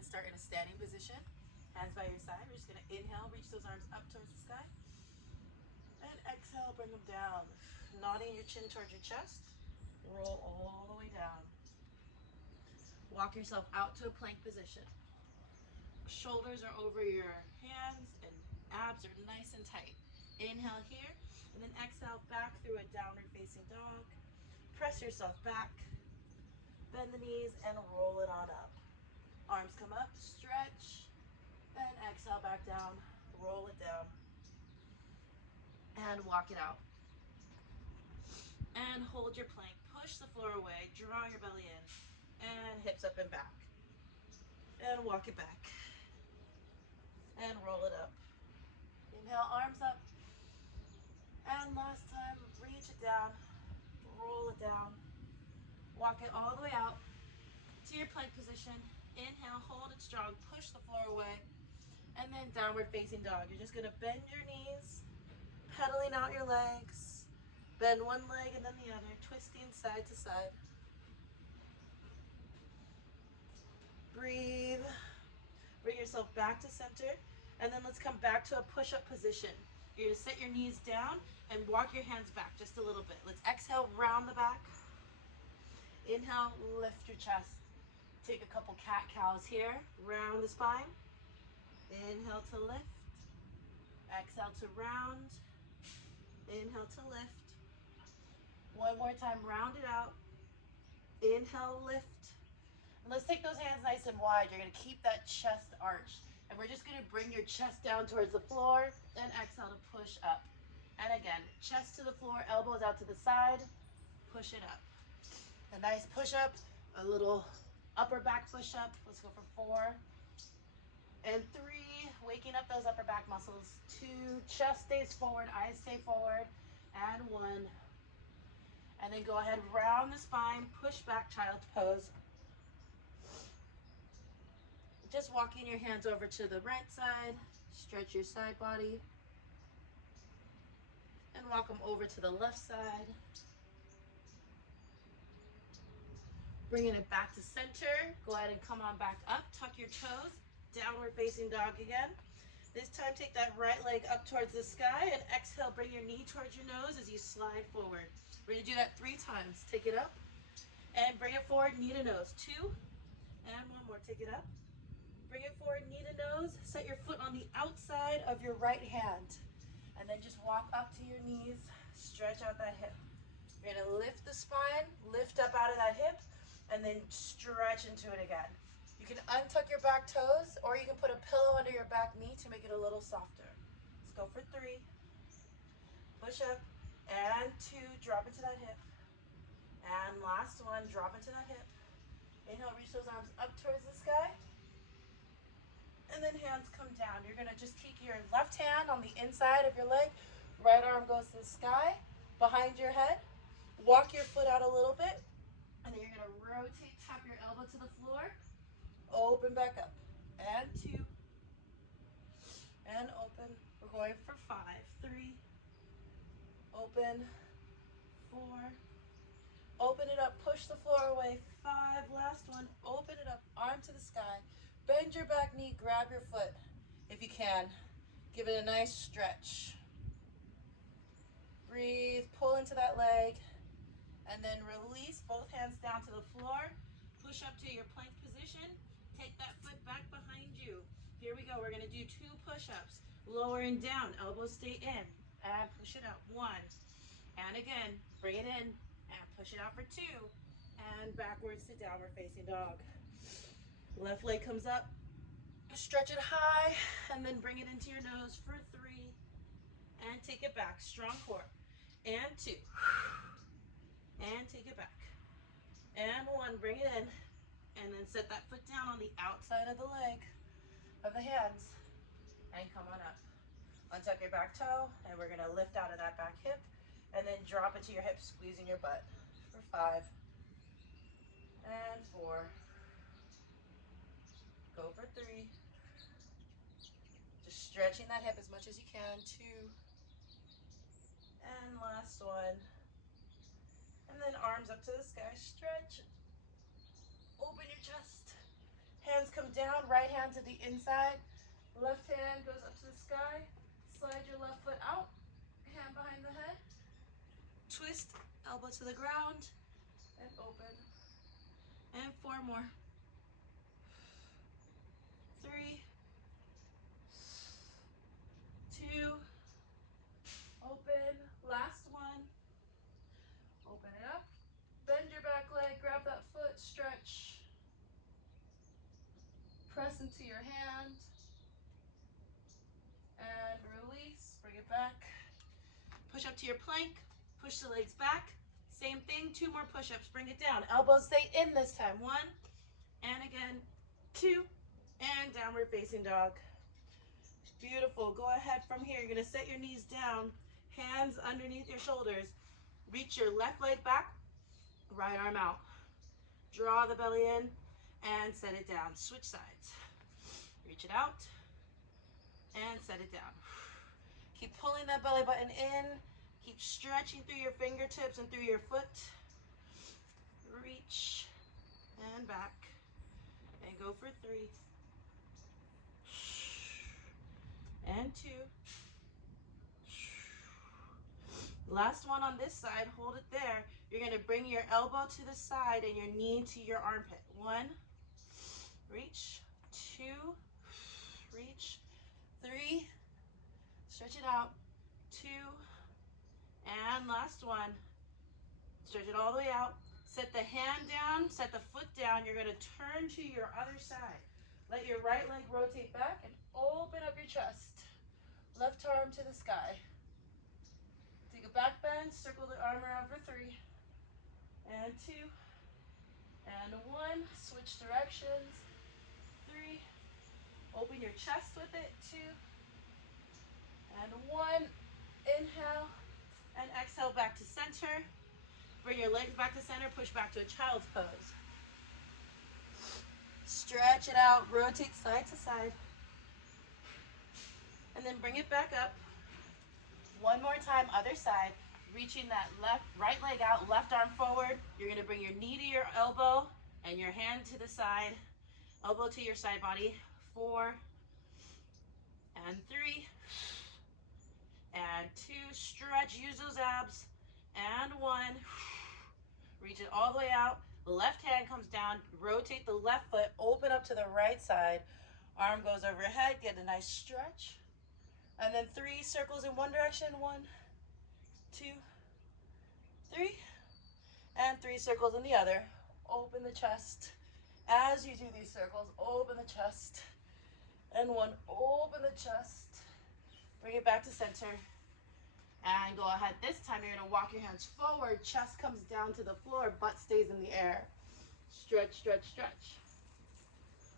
and start in a standing position. Hands by your side. We're just going to inhale, reach those arms up towards the sky. And exhale, bring them down. Nodding your chin towards your chest. Roll all the way down. Walk yourself out to a plank position. Shoulders are over your hands and abs are nice and tight. Inhale here, and then exhale back through a downward facing dog. Press yourself back, bend the knees, and roll it on up. Arms come up, stretch, and exhale back down, roll it down, and walk it out. And hold your plank, push the floor away, draw your belly in, and hips up and back. And walk it back, and roll it up. Inhale, arms up, and last time, reach it down, roll it down, walk it all the way out to your plank position. Inhale, hold it strong, push the floor away, and then downward facing dog. You're just gonna bend your knees, pedaling out your legs, bend one leg and then the other, twisting side to side. Breathe, bring yourself back to center, and then let's come back to a push-up position. You're gonna set your knees down and walk your hands back just a little bit. Let's exhale, round the back. Inhale, lift your chest. Take a couple cat-cows here, round the spine. Inhale to lift, exhale to round, inhale to lift. One more time, round it out. Inhale, lift. And let's take those hands nice and wide. You're gonna keep that chest arched. And we're just gonna bring your chest down towards the floor and exhale to push up. And again, chest to the floor, elbows out to the side, push it up. A nice push up, a little upper back push up. Let's go for 4 and 3, waking up those upper back muscles. 2, chest stays forward, eyes stay forward, and 1. And then go ahead, round the spine, push back, child's pose. Just walking your hands over to the right side, stretch your side body, and walk them over to the left side. Bringing it back to center, go ahead and come on back up, tuck your toes, downward facing dog again. This time take that right leg up towards the sky and exhale, bring your knee towards your nose as you slide forward. We're gonna do that 3 times. Take it up and bring it forward, knee to nose. 2, and 1 more, take it up. Bring it forward, knee to nose. Set your foot on the outside of your right hand. And then just walk up to your knees, stretch out that hip. You're gonna lift the spine, lift up out of that hip, and then stretch into it again. You can untuck your back toes, or you can put a pillow under your back knee to make it a little softer. Let's go for 3. Push up, and 2, drop into that hip. And last one, drop into that hip. Inhale, reach those arms up towards the sky. And then hands come down. You're gonna just keep your left hand on the inside of your leg. Right arm goes to the sky, behind your head. Walk your foot out a little bit. And then you're gonna rotate, tap your elbow to the floor. Open back up. And 2. And open. We're going for 5. 3. Open. 4. Open it up, push the floor away. 5, last one. Open it up, arm to the sky. Bend your back knee, grab your foot if you can. Give it a nice stretch. Breathe, pull into that leg, and then release both hands down to the floor. Push up to your plank position. Take that foot back behind you. Here we go, we're gonna do 2 push-ups. Lower and down, elbows stay in, and push it out. 1, and again, bring it in, and push it out for 2, and backwards to downward facing dog. Left leg comes up, stretch it high, and then bring it into your nose for 3, and take it back, strong core, and 2, and take it back, and 1, bring it in, and then set that foot down on the outside of the leg, of the hands, and come on up. Untuck your back toe, and we're gonna lift out of that back hip, and then drop it to your hips, squeezing your butt for 5, and 4, go for 3, just stretching that hip as much as you can, 2, and last one, and then arms up to the sky, stretch, open your chest, hands come down, right hand to the inside, left hand goes up to the sky, slide your left foot out, hand behind the head, twist, elbow to the ground, and open. And 4 more. 3, 2, open, last one, open it up, bend your back leg, grab that foot, stretch, press into your hand, and release, bring it back, push up to your plank, push the legs back, same thing, 2 more push-ups, bring it down, elbows stay in this time, 1, and again, 2, and downward facing dog. Beautiful. Go ahead from here. You're going to set your knees down, hands underneath your shoulders. Reach your left leg back, right arm out. Draw the belly in and set it down. Switch sides. Reach it out and set it down. Keep pulling that belly button in. Keep stretching through your fingertips and through your foot. Reach and back. And go for 3. And 2. Last one on this side, hold it there. You're going to bring your elbow to the side and your knee to your armpit. 1, reach, 2, reach, 3, stretch it out, 2, and last one. Stretch it all the way out. Set the hand down, set the foot down. You're going to turn to your other side. Let your right leg rotate back and open up your chest. Left arm to the sky. Take a back bend, circle the arm around for 3, and 2, and 1. Switch directions. 3. Open your chest with it. 2, and 1. Inhale, and exhale back to center. Bring your legs back to center. Push back to a child's pose. Stretch it out. Rotate side to side. And then bring it back up. One more time, other side. Reaching that right leg out, left arm forward. You're going to bring your knee to your elbow and your hand to the side. Elbow to your side body. 4, and 3, and 2. Stretch, use those abs. And 1. Reach it all the way out. Left hand comes down. Rotate the left foot. Open up to the right side. Arm goes overhead. Get a nice stretch. And then 3 circles in one direction. 1, 2, 3. And 3 circles in the other. Open the chest. As you do these circles, open the chest. And 1, open the chest. Bring it back to center. And go ahead. This time you're going to walk your hands forward. Chest comes down to the floor. Butt stays in the air. Stretch, stretch, stretch.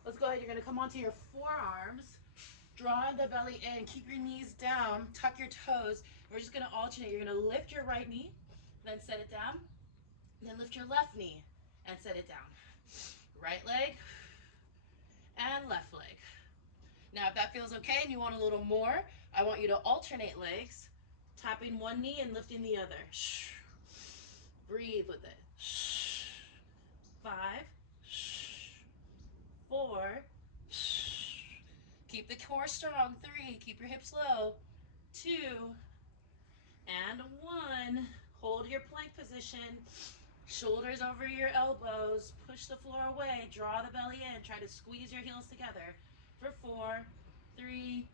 Let's go ahead. You're going to come onto your forearms. Draw the belly in. Keep your knees down. Tuck your toes. We're just going to alternate. You're going to lift your right knee. Then set it down. Then lift your left knee. And set it down. Right leg. And left leg. Now, if that feels okay and you want a little more, I want you to alternate legs. Tapping one knee and lifting the other. Breathe with it. 5, 4. Keep the core strong. 3. Keep your hips low. 2, and 1. Hold your plank position. Shoulders over your elbows. Push the floor away. Draw the belly in. Try to squeeze your heels together. For 4, 3,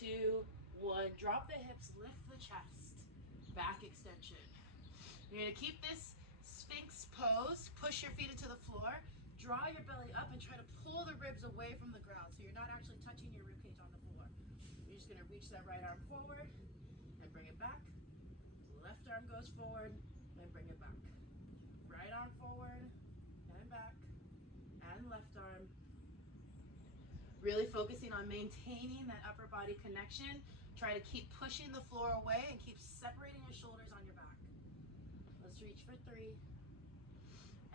2, 1. Drop the hips. Lift the chest. Back extension. You're going to keep this Sphinx pose. Push your feet into the floor. Draw your belly up and try to pull the ribs away from the ground so you're not actually touching your ribcage on the floor. You're just going to reach that right arm forward and bring it back. Left arm goes forward and bring it back. Right arm forward and back. And left arm. Really focusing on maintaining that upper body connection. Try to keep pushing the floor away and keep separating your shoulders on your back. Let's reach for 3.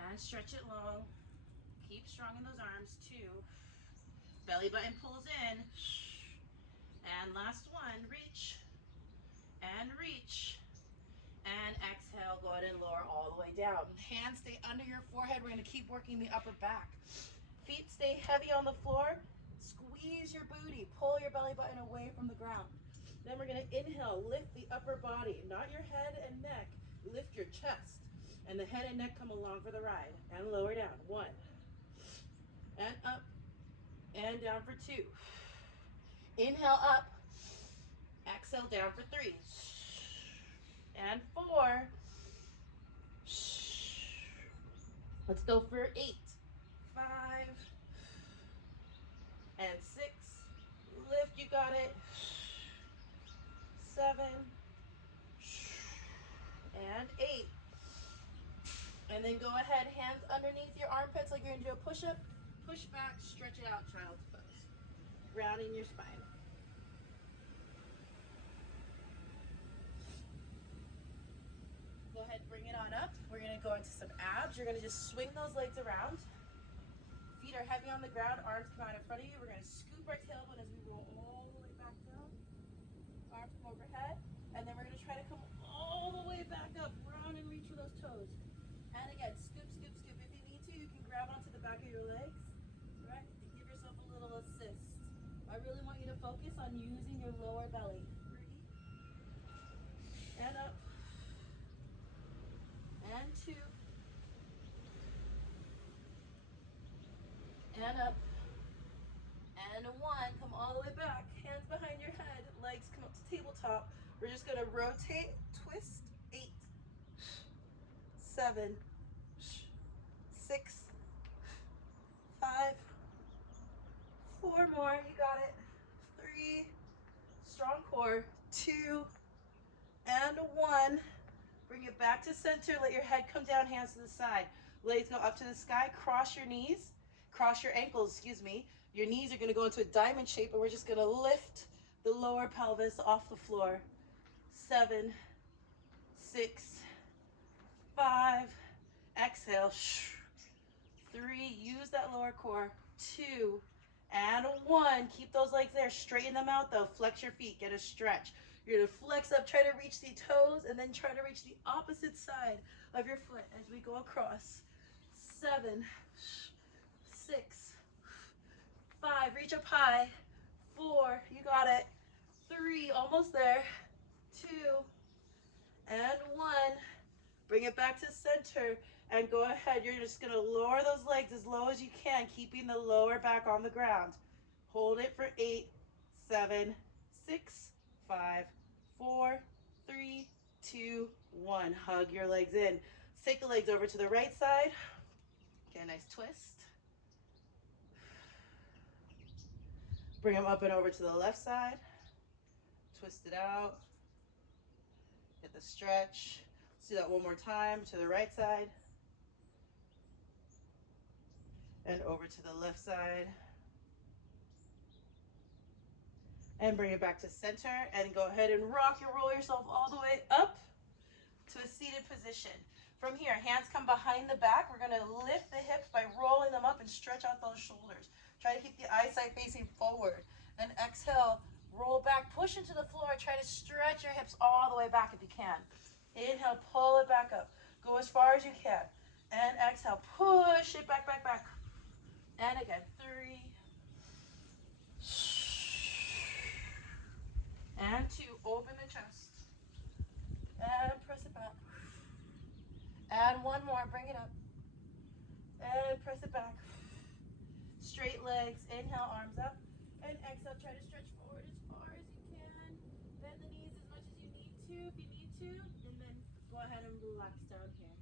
And stretch it long. Keep strong in those arms. 2. Belly button pulls in. And last one. Reach. And reach. And exhale. Go ahead and lower all the way down. Hands stay under your forehead. We're going to keep working the upper back. Feet stay heavy on the floor. Squeeze your booty. Pull your belly button away from the ground. Then we're going to inhale. Lift the upper body, not your head and neck. Lift your chest. And the head and neck come along for the ride. And lower down. 1. And up. And down for 2. Inhale up. Exhale down for 3. And 4. Let's go for 8. 5. And 6. Lift, you got it. 7. And 8. And then go ahead, hands underneath your armpits like you're going to do a push-up. Push back, stretch it out, child's pose. Rounding your spine. Go ahead, bring it on up. We're going to go into some abs. You're going to just swing those legs around. Feet are heavy on the ground. Arms come out in front of you. We're going to scoop our tailbone as we roll all the way back down. Arms come overhead. And then we're going to try to come all the way back up. Round and reach for those toes. And again, scoop, scoop, scoop. If you need to, you can grab onto the back of your legs. Right? And give yourself a little assist. I really want you to focus on using your lower belly. 3. And up. And 2. And up. And 1. Come all the way back. Hands behind your head. Legs come up to tabletop. We're just going to rotate, twist. 8. 7. 6. 5. 4 more. You got it. 3. Strong core. 2. And 1. Bring it back to center. Let your head come down, hands to the side. Legs go up to the sky. Cross your knees. Cross your ankles, excuse me. Your knees are going to go into a diamond shape, and we're just going to lift the lower pelvis off the floor. 7, 6, 5. Exhale. 3. Use that lower core. 2. And 1. Keep those legs there. Straighten them out, though. Flex your feet. Get a stretch. You're going to flex up, try to reach the toes, and then try to reach the opposite side of your foot as we go across. 7, 6, 5. Reach up high. 4. You got it. 3. Almost there. 2. And 1. Bring it back to center. And go ahead. You're just going to lower those legs as low as you can, keeping the lower back on the ground. Hold it for 8, 7, 6, 5, 4, 3, 2, 1. Hug your legs in. Let's take the legs over to the right side. Get a nice twist. Bring them up and over to the left side. Twist it out. Get the stretch. Let's do that one more time. To the right side. And over to the left side. And bring it back to center. And go ahead and rock and roll yourself all the way up to a seated position. From here, hands come behind the back. We're going to lift the hips by rolling them up and stretch out those shoulders. Try to keep the eyesight facing forward. Then exhale, roll back, push into the floor. Try to stretch your hips all the way back if you can. Inhale, pull it back up. Go as far as you can. And exhale, push it back, back, back. And again, 3. And 2. Open the chest. And press it back. And 1 more. Bring it up. And press it back. Straight legs. Inhale, arms up. And exhale, try to stretch forward as far as you can. Bend the knees as much as you need to if you need to. And then go ahead and relax down here.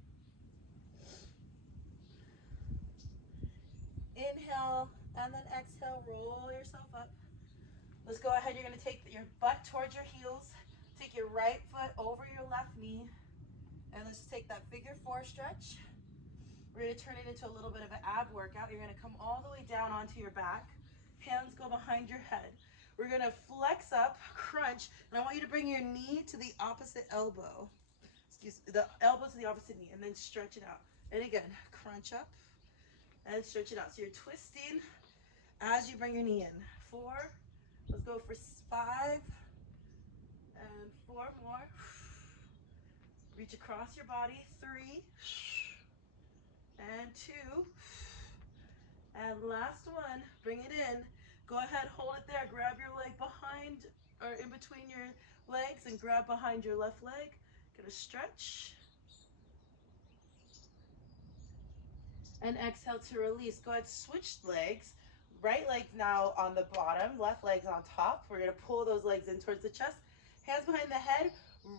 Inhale, and then exhale, roll yourself up. Let's go ahead. You're going to take your butt towards your heels. Take your right foot over your left knee. And let's take that figure 4 stretch. We're going to turn it into a little bit of an ab workout. You're going to come all the way down onto your back. Hands go behind your head. We're going to flex up, crunch, and I want you to bring your knee to the opposite elbow. The elbow to the opposite knee, and then stretch it out. And again, crunch up and stretch it out. So you're twisting as you bring your knee in. 4. Let's go for 5 and 4 more. Reach across your body. 3 and 2 and And last one, bring it in. Go ahead, hold it there. Grab your leg behind or in between your legs and grab behind your left leg. Get a stretch. And exhale to release. Go ahead, switch legs. Right leg now on the bottom, left leg's on top. We're gonna pull those legs in towards the chest. Hands behind the head,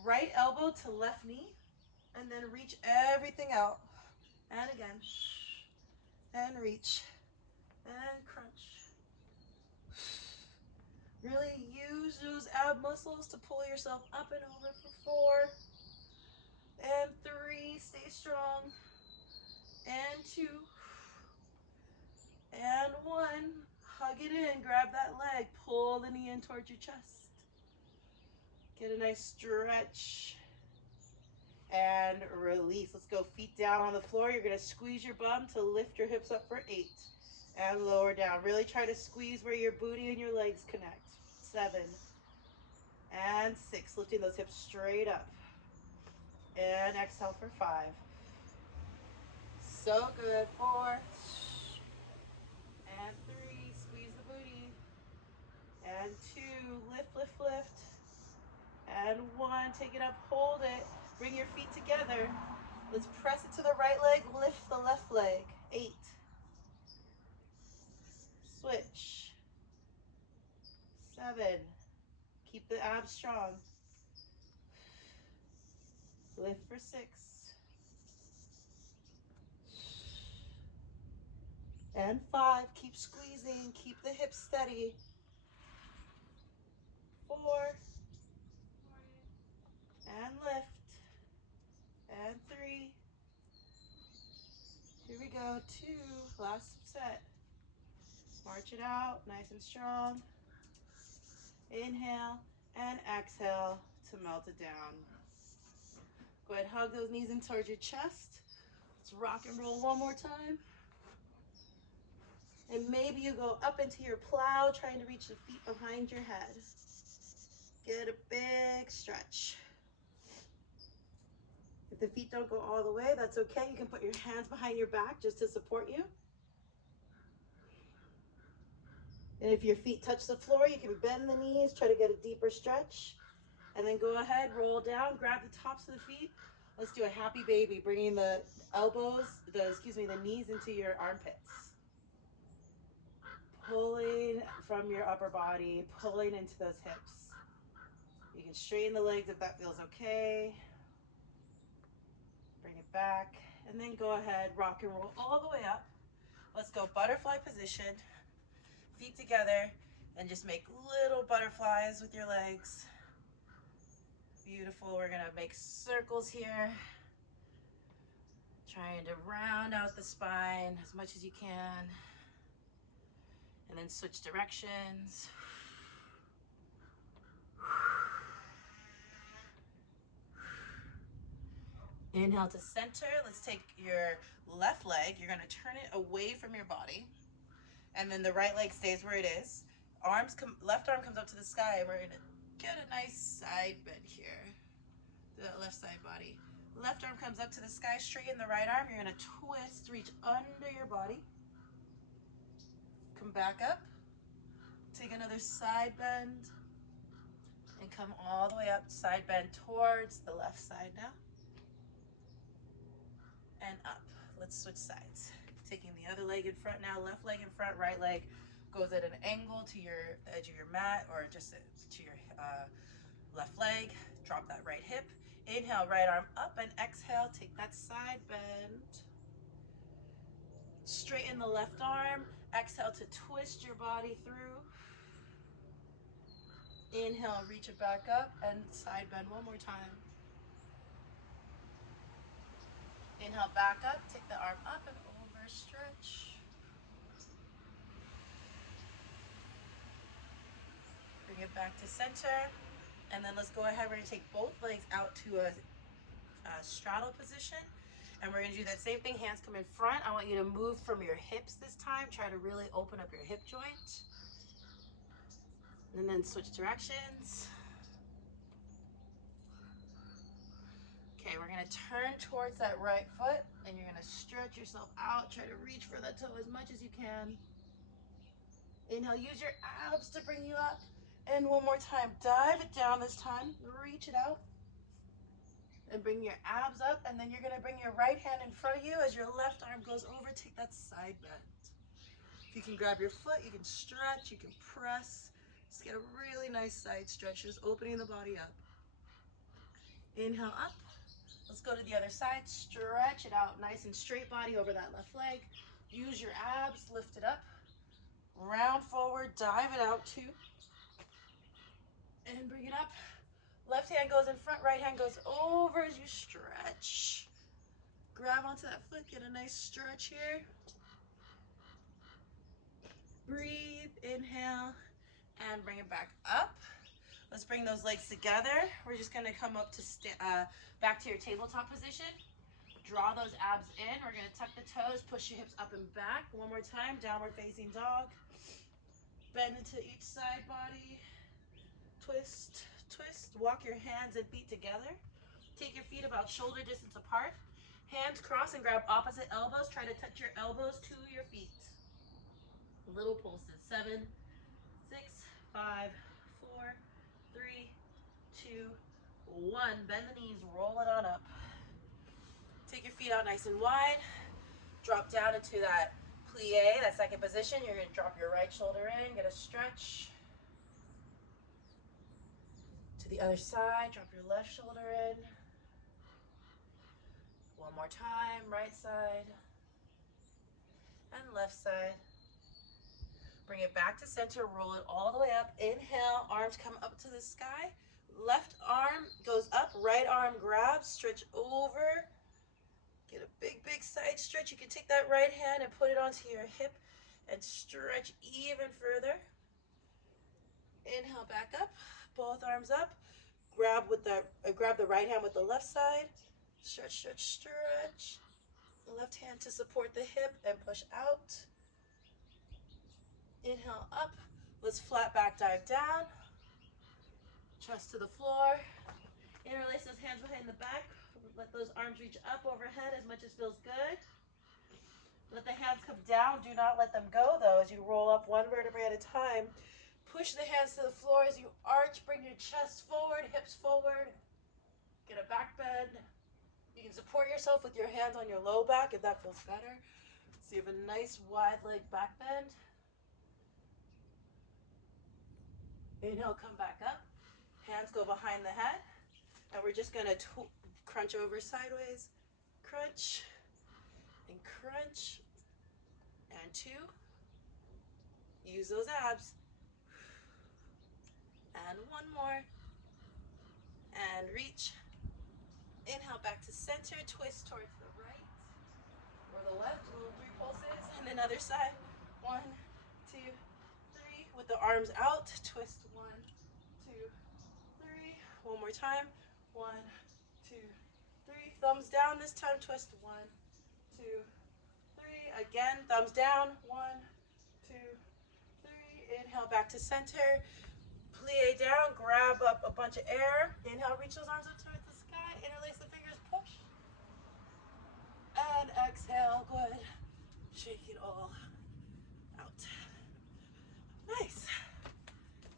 right elbow to left knee, and then reach everything out. And again, and reach, and crunch. Really use those ab muscles to pull yourself up and over for 4, and 3, stay strong, and 2, and 1. Hug it in, grab that leg, pull the knee in towards your chest. Get a nice stretch and release. Let's go feet down on the floor. You're gonna squeeze your bum to lift your hips up for 8 and lower down. Really try to squeeze where your booty and your legs connect. 7 and 6, lifting those hips straight up. And exhale for 5. So good. 4 and 3, squeeze the booty. And 2, lift, lift, lift. And 1, take it up, hold it. Bring your feet together. Let's press it to the right leg, lift the left leg. 8. Switch. 7. Keep the abs strong. Lift for 6. And 5. Keep squeezing, keep the hips steady. 4. And lift. And 3. Here we go. 2. Last set. March it out, nice and strong. Inhale and exhale to melt it down. Go ahead, hug those knees in towards your chest. Let's rock and roll one more time. And maybe you go up into your plow, trying to reach the feet behind your head. Get a big stretch. If the feet don't go all the way, that's okay. You can put your hands behind your back just to support you. And if your feet touch the floor, you can bend the knees, try to get a deeper stretch. And then go ahead, roll down, grab the tops of the feet. Let's do a happy baby, bringing the elbows, the knees into your armpits. Pulling from your upper body, pulling into those hips. You can straighten the legs if that feels okay. Bring it back, and then go ahead, rock and roll all the way up. Let's go butterfly position, feet together, and just make little butterflies with your legs. Beautiful. We're gonna make circles here, trying to round out the spine as much as you can, and then switch directions. Inhale to center. Let's take your left leg. You're going to turn it away from your body. And then the right leg stays where it is. Left arm comes up to the sky. And we're going to get a nice side bend here. The left side body. Left arm comes up to the sky. Straighten the right arm. You're going to twist, reach under your body. Come back up. Take another side bend. And come all the way up. Side bend towards the left side now. And up. Let's switch sides. Taking the other leg in front now, left leg in front, right leg goes at an angle to your edge of your mat or just to your left leg. Drop that right hip. Inhale, right arm up, and exhale, take that side bend. Straighten the left arm. Exhale to twist your body through. Inhale, reach it back up, and side bend one more time. Inhale, back up, take the arm up and over, stretch. Bring it back to center. And then let's go ahead, we're gonna take both legs out to a straddle position. And we're gonna do that same thing, hands come in front. I want you to move from your hips this time. Try to really open up your hip joint. And then switch directions. Okay, we're gonna turn towards that right foot and you're gonna stretch yourself out. Try to reach for that toe as much as you can. Inhale, use your abs to bring you up. And one more time, dive it down this time. Reach it out. And bring your abs up. And then you're gonna bring your right hand in front of you as your left arm goes over. Take that side bend. If you can grab your foot, you can stretch, you can press. Just get a really nice side stretch, just opening the body up. Inhale up. Let's go to the other side. Stretch it out, nice and straight body over that left leg. Use your abs, lift it up. Round forward, dive it out too. And bring it up. Left hand goes in front, right hand goes over as you stretch. Grab onto that foot, get a nice stretch here. Breathe, inhale, and bring it back up. Let's bring those legs together. We're just gonna come up to back to your tabletop position. Draw those abs in. We're gonna tuck the toes, push your hips up and back. One more time, downward facing dog. Bend into each side body. Twist, twist. Walk your hands and feet together. Take your feet about shoulder distance apart. Hands cross and grab opposite elbows. Try to touch your elbows to your feet. Little pulses. 7, 6, 5, 4, 3, 2, 1. Bend the knees, roll it on up. Take your feet out nice and wide. Drop down into that plie, that second position. You're gonna drop your right shoulder in, get a stretch. To the other side, drop your left shoulder in. One more time, right side and left side. Bring it back to center, roll it all the way up. Inhale, arms come up to the sky. Left arm goes up, right arm grabs, stretch over. Get a big, big side stretch. You can take that right hand and put it onto your hip and stretch even further. Inhale, back up, both arms up. Grab the right hand with the left side. Stretch, stretch, stretch. Left hand to support the hip and push out. Inhale up. Let's flat back dive down. Chest to the floor. Interlace those hands behind the back. Let those arms reach up overhead as much as feels good. Let the hands come down. Do not let them go though as you roll up one vertebrae at a time. Push the hands to the floor as you arch. Bring your chest forward, hips forward. Get a back bend. You can support yourself with your hands on your low back if that feels better. So you have a nice wide leg back bend. Inhale, come back up. Hands go behind the head. And we're just gonna crunch over sideways. Crunch and crunch. And 2. Use those abs. And 1 more. And reach. Inhale back to center. Twist towards the right or the left. Little 3 pulses. And then other side. 1, 2, 3. With the arms out. Twist 1, 2, 3. One more time. 1, 2, 3. Thumbs down this time. Twist 1, 2, 3. Again, thumbs down. 1, 2, 3. Inhale back to center. Plie down. Grab up a bunch of air. Inhale, reach those arms up towards the sky. Interlace the fingers. Push. And exhale. Good. Shake it all out. Nice.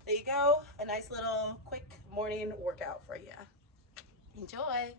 There you go. A nice little quick morning workout for you. Enjoy.